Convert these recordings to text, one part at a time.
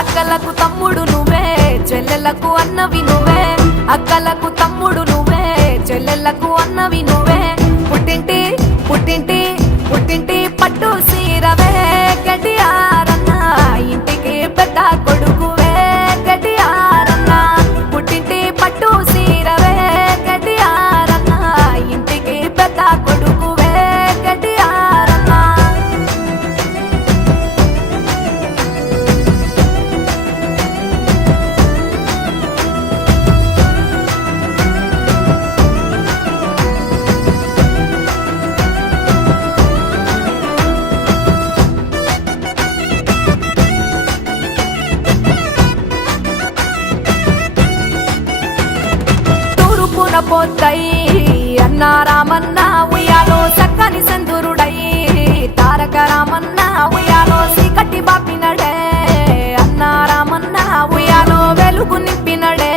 అక్కలకు తమ్ముడు నువ్వే చెల్లెలకు అన్నవి నువ్వే అక్కలకు తమ్ముడు నువ్వే చెల్లెలకు అన్నవి నువ్వే పుట్టింటి పుట్టింటి పుట్టింటి పట్టు సీరవే గడియారన్న ఇంటికి పెద్ద కొడుకువే గడియారన్న పుట్టింటి పట్టు సీరవే గడియారన్న ఇంటికి పెద్ద కొడుకువే గడియారన్న తూరుపున పోతై అన్న రామన్న ఉయ్యాలో సక్కని సందురుడై తారక రామన్న ఉయ్యాలో సీకటి బాపినడే అన్న రామన్న ఉయ్యాలో వెలుగు నింపినడే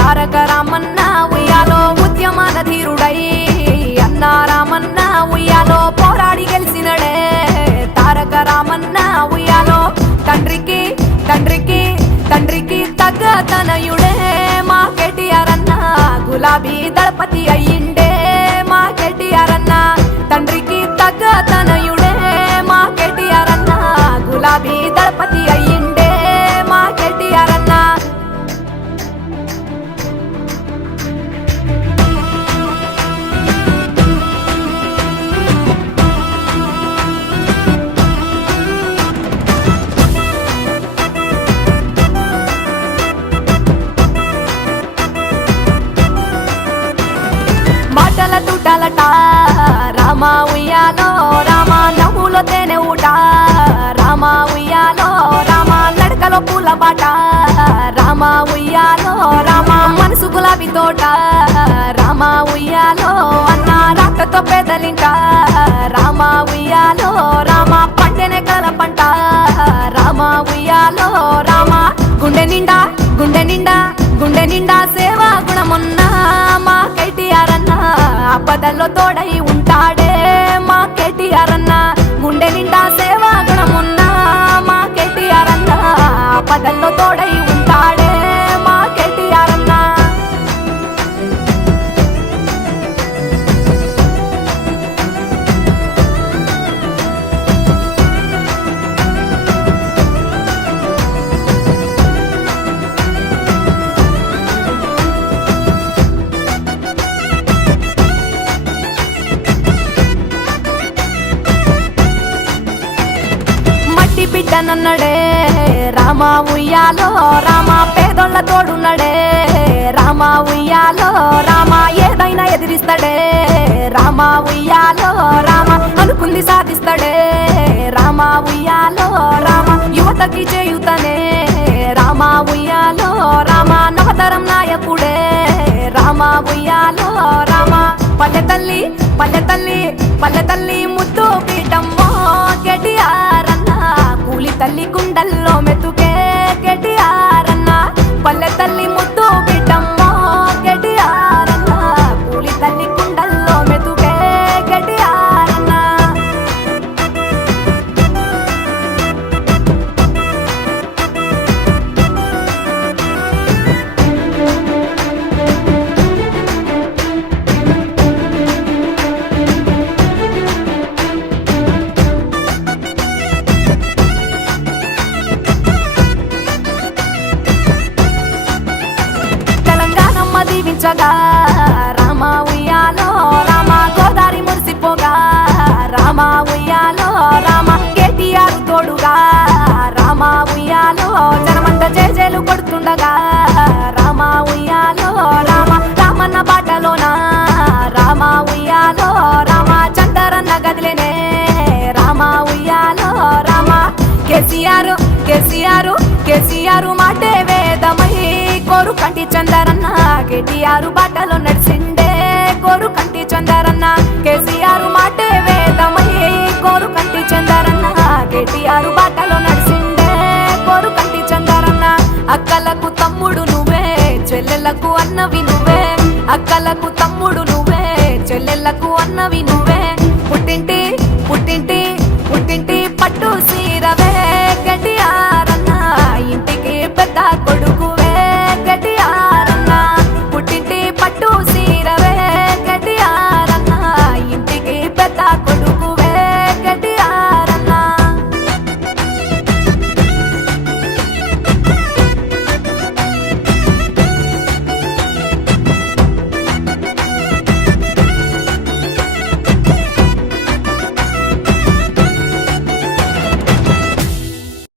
తారక రామన్న ఉయ్యాలో ఉద్యమాన ధీరుడై అన్న రామన్న ఉయ్యాలో పోరాడి గెలిచినడే తారక రామన్న ఉయ్యాలో తండ్రికి తండ్రికి తండ్రికి తగ్గ తనయుడే మా కేటీఆర్ అన్న గులాబీ దళపతి అయ్యిండే మా కేటీఆర్ అన్న తండ్రికి తగ్గ తనయుడే మా కేటీఆర్ అన్న గులాబీ దళపతి అయ్యిండే మా కేటీఆర్ అన్న మాటల తుటలట రామ ఉయ్యాలో రామ నవ్వులో తేనె ఊట రామ ఉయ్యాలో రామ నడకలో పూల బాట రామ ఉయ్యాలో రామ మనసు గులాబీ తోట రామ ఉయ్యాలో అన్న రాకతో పెదలింట రామ ఉయ్యాలో రామ పంటెనే కల పంట రామ ఉయ్యాలో రామ గుండె నిండా గుండె నిండా గుండె నిండా సేవా గుణమున్నా మా కేటీఆర్ అన్న ఆపదల్లో తోడై ఉంటాడే మా కేటీఆర్ అన్న గుండె నిండా సేవా గుణమున్నా మా కేటీఆర్ అన్న ఆపదల్లో తోడై ఉంటాడే మా కేటీఆర్ అన్న మట్టి బిడ్డనన్నడే రామ ఉయ్యాలో రామ పేదోళ్ళ తోడున్నడే రామ ఉయ్యాలో రామ ఏదైనా ఎదిరిస్తాడే రామ ఉయ్యాలో రామ అనుకుంది సాధిస్తాడే రామ ఉయ్యాలో రామ యువతకి చేయుతనే రామ ఉయ్యాలో రామ నవతరం నాయకుడే రామ ఉయ్యాలో రామ పల్లె తల్లి పల్లె తల్లి పల్లె తల్లి ముద్దు పీఠమ్మో కేటీఆర్ అన్న కూలి తల్లి గుండల్లో మెతుకే కేటీఆర్ అన్న పల్లె తల్లి ముద్దు పీఠమ్మో కేటీఆర్ అన్న కూలి తల్లి గుండల్లో మెతుకే కేటీఆర్ అన్న దీవించగా రామ ఉయ్యాలో రామ గోదారి మురిసిపోగా రామ ఉయ్యాలో రామ కేటీఆర్ తోడుగా రామ ఉయ్యాలో జనమంత జేజేలు కొడుతుండగా రామ ఉయ్యాలో రామ రామన్న బాటలోన రామ ఉయ్యాలో రామ చందరన్న గదిలేనే రామ ఉయ్యాలో రామ కేసీఆర్ కేసీఆర్ కేసీఆర్ మాటే వేదమై కోరు కంటి చందరన్న కేటీఆర్ బాటలో నడిచింది అక్కలకు తమ్ముడు నువ్వే చెల్లెలకు అన్నవి నువ్వే అక్కలకు తమ్ముడు నువ్వే చెల్లెలకు అన్నవి నువ్వే